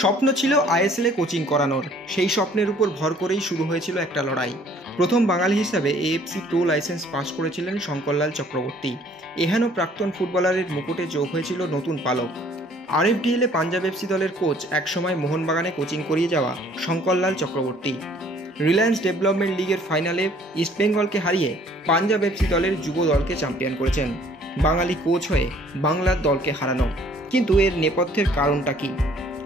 স্বপ্ন ছিল আইএসএলে কোচিং করানোর। সেই স্বপ্নের উপর ভর করেই শুরু হয়েছিল একটা লড়াই। প্রথম বাঙালি হিসাবে এএফসি প্রো লাইসেন্স পাস করেছিলেন শঙ্করলাল চক্রবর্তী। এহেন প্রাক্তন ফুটবলারের মুকুটে যোগ হয়েছিল নতুন পালক। আরএফডিএলে পাঞ্জাব এফসি দলের কোচ, একসময় মোহনবাগানে কোচিং করিয়ে যাওয়া শঙ্করলাল চক্রবর্তী। রিলায়েন্স ডেভেলপমেন্ট লিগের ফাইনালে ইস্টবেঙ্গলকে হারিয়ে পাঞ্জাব এফসি দলের যুব দলকে চ্যাম্পিয়ন করেছেন। বাঙালি কোচ হয়ে বাংলার দলকে হারানো, কিন্তু এর নেপথ্যের কারণটা কি?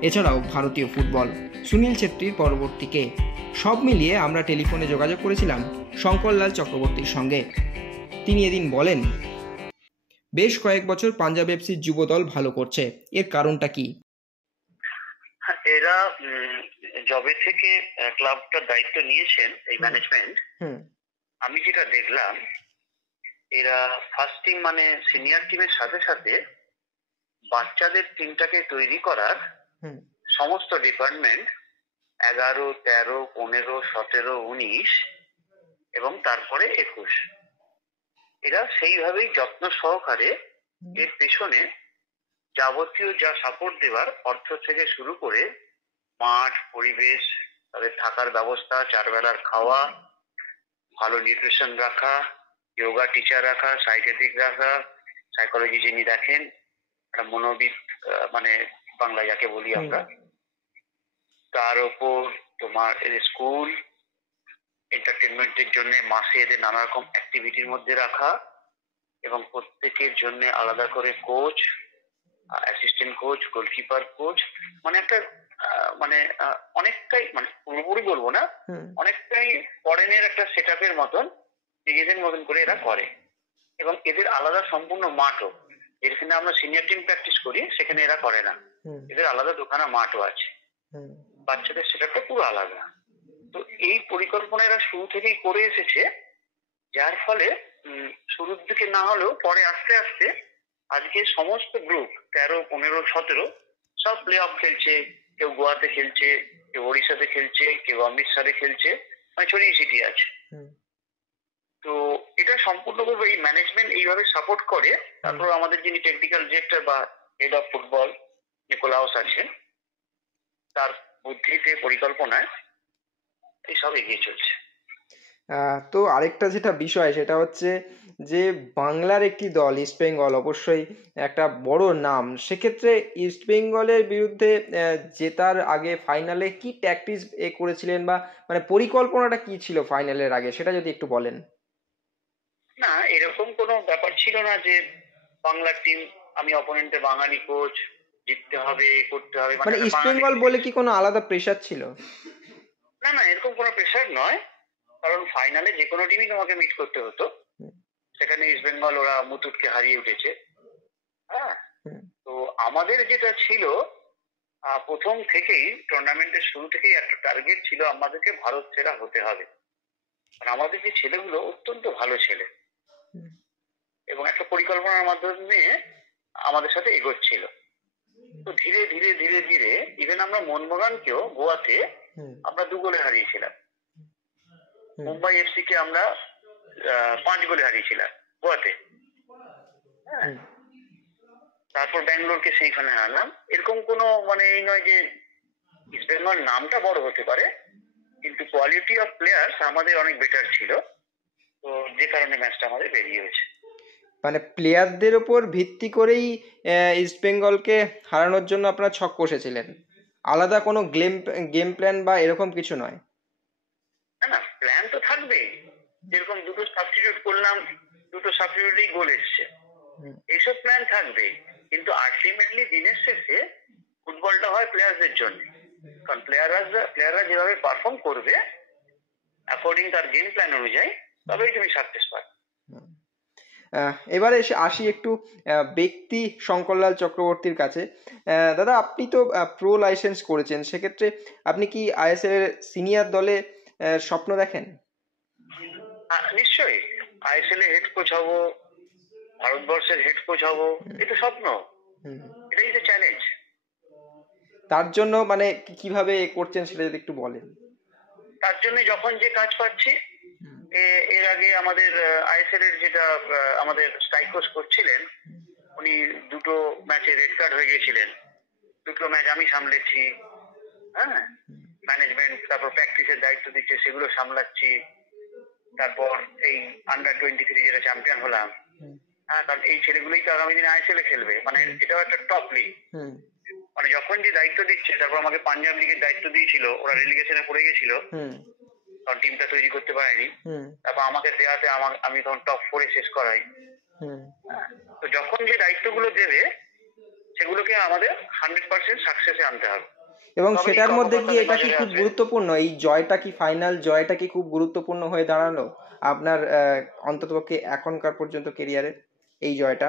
এছাড়াও ভারতীয় ফুটবল, সুনীল ছেত্রীর পরবর্তীকে, সব মিলিয়ে আমরা টেলিফোনে যোগাযোগ করেছিলাম শঙ্করলাল চক্রবর্তীর সঙ্গে। তিনি এদিন বলেন, বেশ কয়েক বছর পাঞ্জাব এফসির যুব দল ভালো করছে, এর কারণটা কি? এরা জবে থেকে ক্লাবটার দায়িত্ব নিয়েছেন এই ম্যানেজমেন্ট। আমি যেটা দেখলাম, এরা ফার্স্ট টিম মানে সিনিয়র টিমের সাথে সাথে বাচ্চাদের টিমটাকে তৈরি করার সমস্ত ডিপার্টমেন্ট 11, 13, 15, 17, 19 এবং তারপরে 21, এরা সেইভাবেই যত্ন সহকারে এর পেছনে যাবতীয় যা সাপোর্ট দেওয়ার, অর্থ থেকে শুরু করে মাঠ, পরিবেশ, তাদের থাকার ব্যবস্থা, 4 বেলার খাওয়া, ভালো নিউট্রিশন রাখা, যোগা টিচার রাখা, সাইকেট্রিক রাখা, সাইকোলজি যিনি দেখেন, একটা মনোবিদ মানে বাংলা যাকে বলি আমরা, তার ওপর তোমার স্কুল, এন্টারটেনমেন্টের জন্য মাসে এদের নানা রকম অ্যাক্টিভিটির মধ্যে রাখা, এবং প্রত্যেকের জন্য আলাদা করে coach, assistant coach, goalkeeper coach, মানে একটা অনেকটাই, মানে পুরোপুরি বলবো না, অনেকটাই ফরেনের একটা সেট আপের মতন, নিজেদের মতন করে এরা করে। এবং এদের আলাদা সম্পূর্ণ মাঠও, যেখানে আমরা সিনিয়র টিম প্র্যাকটিস করি সেখানে এরা করে না, এদের আলাদা দোকানা মাঠও আছে, বাচ্চাদের সেট আপটা পুরো আলাদা। তো এই পরিকল্পনা এরা শুরু থেকেই করে এসেছে, যার ফলে শুরুর দিকে না হলেও পরে আস্তে আস্তে আজকে সমস্ত গ্রুপ 13, 15, 17 সব প্লে অফ খেলছে। কেউ গোয়াতে খেলছে, কেউ ওড়িশাতে খেলছে, কেউ অমৃতসরে খেলছে, মানে ছড়িয়ে ছিটিয়ে আছে। তো এটা সম্পূর্ণভাবে এই ম্যানেজমেন্ট এইভাবে সাপোর্ট করে। তারপর আমাদের যিনি টেকনিক্যাল ডিরেক্টর বা হেড অফ ফুটবল নিকোলাউস আছেন, তার বুদ্ধিতে, পরিকল্পনায় এইসব এগিয়ে চলছে। তো আরেকটা যেটা বিষয়, সেটা হচ্ছে যে বাংলার একটি দল ইস্টবেঙ্গল অবশ্যই একটা বড় নাম। সেক্ষেত্রে ইস্টবেঙ্গলের বিরুদ্ধে জেতার আগে ফাইনালে কি ট্যাকটিক্স করেছিলেন, বা মানে পরিকল্পনাটা কি ছিল ফাইনালের আগে, সেটা যদি একটু বলেন। না, এরকম কোনো ব্যাপার ছিল না যে বাংলার টিম, আমি অপোনেন্টে বাঙালি কোচ, জিততে হবে, করতে হবে, মানে ইস্টবেঙ্গল বলে কি কোনো আলাদা প্রেশার ছিল? না না, এরকম কোনো প্রেশার নয়, কারণ ফাইনালে যে কোনো টিমই তোমাকে মিট করতে হতো। সেখানে ইস্টবেঙ্গল ওরা মুতুটকে হারিয়ে উঠেছে। হ্যাঁ, তো আমাদের যেটা ছিল, প্রথম থেকেই টুর্নামেন্টের শুরু থেকেই একটা টার্গেট ছিল, আমাদেরকে ভারত সেরা হতে হবে। আর আমাদের যে ছেলেগুলো অত্যন্ত ভালো ছেলে, এবং একটা পরিকল্পনার মাধ্যমে আমাদের সাথে এগোচ্ছিল। তো ধীরে ধীরে ধীরে ধীরে ইভেন আমরা মোহনবাগানকেও গোয়াতে আমরা 2 গোলে হারিয়েছিলাম। মুম্বাই এফসি কে আমরা 5 গোলে হারিয়েছিলাম গোয়াতে। হ্যাঁ, তারপর ব্যাঙ্গালোরকে সেইখানে হারালাম। এরকম কোনো মানে এই নয় যে ইস্টবেঙ্গল নামটা বড় হতে পারে, কিন্তু কোয়ালিটি অফ প্লেয়ার্স আমাদের অনেক বেটার ছিল, তো যে কারণে ম্যাচটা আমাদের বেরিয়ে হয়েছে। মানে প্লেয়ারদের উপর ভিত্তি করেই ইস্টবেঙ্গলকে হারানোর জন্য আপনারা ছক কষেছিলেন, আলাদা কোনো গেম প্ল্যান বা এরকম কিছু নয়? না না, প্ল্যান তো থাকবেই। যেরকম 2টো সাবস্টিটিউট করলাম, 2টো সাবস্টিটিউটেই গোল এসছে, এইসব প্ল্যান থাকবেই। কিন্তু আলটিমেটলি দিনের শেষে ফুটবলটা হয় প্লেয়ারদের জন্য, কারণ প্লেয়াররা যেভাবে পারফর্ম করবে অ্যাকর্ডিং তার গেম প্ল্যান অনুযায়ী, তবেই তুমি সাকসেস পাবে। এবারে এসে আসি একটু ব্যক্তি শঙ্করলাল চক্রবর্তীর কাছে। দাদা, আপনি তো প্রো লাইসেন্স করেছেন, সেক্ষেত্রে আপনি কি আইএসএল এর সিনিয়র দলে স্বপ্ন দেখেন? নিশ্চয়ই, আইএসএল এ হেড কোচ হবো, ভারতবর্ষের হেড কোচ হবো, এটা স্বপ্ন, এটাই তো চ্যালেঞ্জ। তার জন্য মানে কিভাবে করছেন সেটা যদি একটু বলেন। তার জন্য যখন যে কাজ পাচ্ছি, এর আগে আমাদের আইএসএল এর যেটা আমাদের স্ট্রাইক কোচ করছিলেন, উনি 2টো ম্যাচে রেড কার্ড হয়ে গেছিলেন, 2টো ম্যাচ আমি সামলেছি। হ্যাঁ, ম্যানেজমেন্ট, তারপর প্র্যাকটিসের দায়িত্ব দিচ্ছে, সেগুলো সামলাচ্ছি। তারপর এই আন্ডার-23 যেটা চ্যাম্পিয়ন হলাম, হ্যাঁ, কারণ এই ছেলেগুলোই তো আগামী দিনে আইএসএল এ খেলবে, মানে এটাও একটা টপ লিগ। মানে যখন যে দায়িত্ব দিচ্ছে, তারপর আমাকে পাঞ্জাব লিগের দায়িত্ব দিয়েছিল, ওরা রেলিগেশনে পড়ে গেছিল, কারণ টিমটা তৈরি করতে পারেনি। তারপর আমাকে দেওয়াতে আমি তখন টপ 4 শেষ করাই। তো যখন যে দায়িত্বগুলো দেবে, সেগুলোকে আমাদের 100% সাকসেসে আনতে হবে। এবং সেটার মধ্যে কি এটা কি খুব গুরুত্বপূর্ণ, এই জয়টা কি, ফাইনাল জয়টা কি খুব গুরুত্বপূর্ণ হয়ে দাঁড়ালো আপনার অন্ততপক্ষে এখনকার পর্যন্ত কেরিয়ারে এই জয়টা?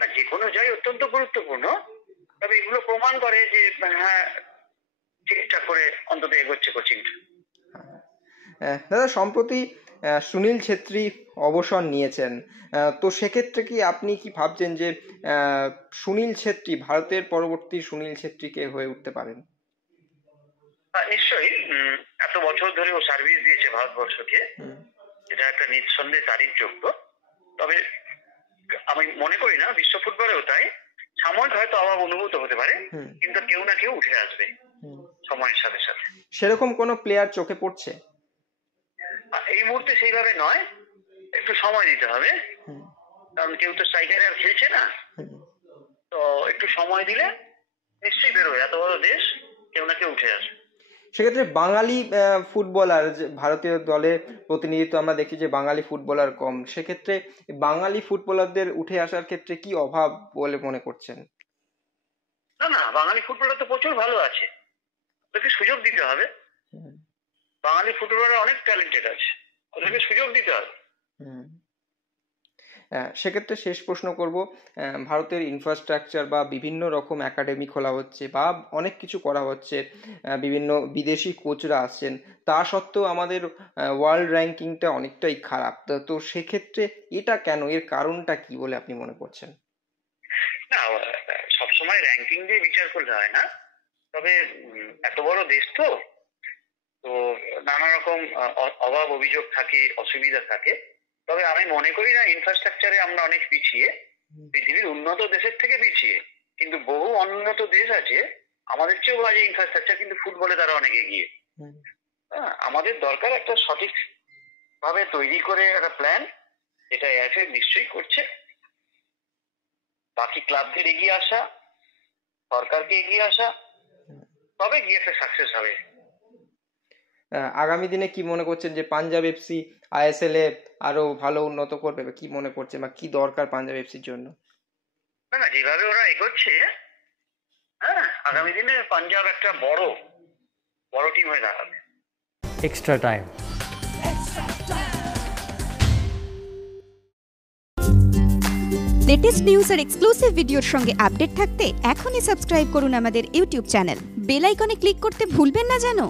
না, যে কোনো জয় অত্যন্ত গুরুত্বপূর্ণ, তবে এগুলো প্রমাণ করে যে হ্যাঁ, ঠিকঠাক করে অন্তত এগোচ্ছে কোচিংটা। দাদা, সম্প্রতি সুনীল ছেত্রী অবসর নিয়েছেন, তো সেক্ষেত্রে কি আপনি কি ভাবছেন যে সুনীল ছেত্রী ভারতের পরবর্তী সুনীল ছেত্রীকে হয়ে উঠতে পারেন? নিশ্চয়ই। এত বছর ধরে ও সার্ভিস দিয়েছে ভারতবর্ষকে, এটা একটা নিঃসন্দেহে তারিফ যোগ্য। তবে আমি মনে করি না বিশ্ব ফুটবলেও তাই, সাময়িক হয়তো অভাব অনুভূত হতে পারে, কিন্তু কেউ না কেউ উঠে আসবে সময়ের সাথে সাথে। সেরকম কোন প্লেয়ার চোখে পড়ছে? এই মুহূর্তে সেইভাবে নয়, একটু সময় দিতে হবে, কারণ কেউ তো স্ট্রাইকারে আর খেলছে না। তো একটু সময় দিলে নিশ্চয়ই বেরোবে, এত বড় দেশ, কেউ না কেউ উঠে আসবে। সেক্ষেত্রে বাঙালি ফুটবলার, ভারতীয় দলে প্রতিনিধিত্ব আমরা দেখি যে বাঙালি ফুটবলার কম, সেক্ষেত্রে বাঙালি ফুটবলারদের উঠে আসার ক্ষেত্রে কি অভাব বলে মনে করছেন? না, বাঙালি ফুটবলার তো প্রচুর ভালো আছে, ওদেরকে সুযোগ দিতে হবে। বাঙালি ফুটবলার অনেক ট্যালেন্টেড আছে, ওদেরকে সুযোগ দিতে হবে। সেক্ষেত্রে শেষ প্রশ্ন করব, ভারতের ইনফ্রাস্ট্রাকচার বা বিভিন্ন রকম একাডেমি খোলা হচ্ছে বা অনেক কিছু করা হচ্ছে, বিভিন্ন বিদেশি কোচরা আসছেন, তা সত্ত্বেও আমাদের ওয়ার্ল্ড র্যাঙ্কিংটা অনেকটাই খারাপ। তো সেক্ষেত্রে এটা কেন, এর কারণটা কি বলে আপনি মনে করছেন? না, সবসময় র্যাঙ্কিং দিয়ে বিচার করলে হয় না, তবে এত বড় দেশ তো নানা রকম অভাব অভিযোগ থাকে, অসুবিধা থাকে। তবে আমি মনে করি না ইনফ্রাস্ট্রাকচারে আমরা অনেক পিছিয়ে, পৃথিবীর উন্নত দেশের থেকে পিছিয়ে, কিন্তু বহু অনুন্নত দেশ আছে আমাদের চেয়েও বাজে ইনফ্রাস্ট্রাকচার, কিন্তু ফুটবলে তারা অনেক এগিয়ে। আমাদের দরকার একটা সঠিক ভাবে তৈরি করে একটা প্ল্যান, এটা এআইএফএ নিশ্চয়ই করছে। বাকি ক্লাবদের এগিয়ে আসা, সরকারকে এগিয়ে আসা, তবে গিয়ে একটা সাকসেস হবে। আগামী দিনে কি মনে করছেন যে পাঞ্জাব এফসি আইএসএল এ আরো ভালো উন্নত করবে, কি মনে করছেন বা কি দরকার পাঞ্জাব এফসির জন্য? না, যেভাবে ওরা এগোচ্ছে, হ্যাঁ, আগামী দিনে পাঞ্জাব একটা বড় টিম হয়ে দাঁড়াবে। Extra time. লেটেস্ট নিউজ আর এক্সক্লুসিভ ভিডিওর সঙ্গে আপডেট থাকতে এখনই সাবস্ক্রাইব করুন আমাদের ইউটিউব চ্যানেল। বেল আইকনে ক্লিক করতে ভুলবেন না যেন।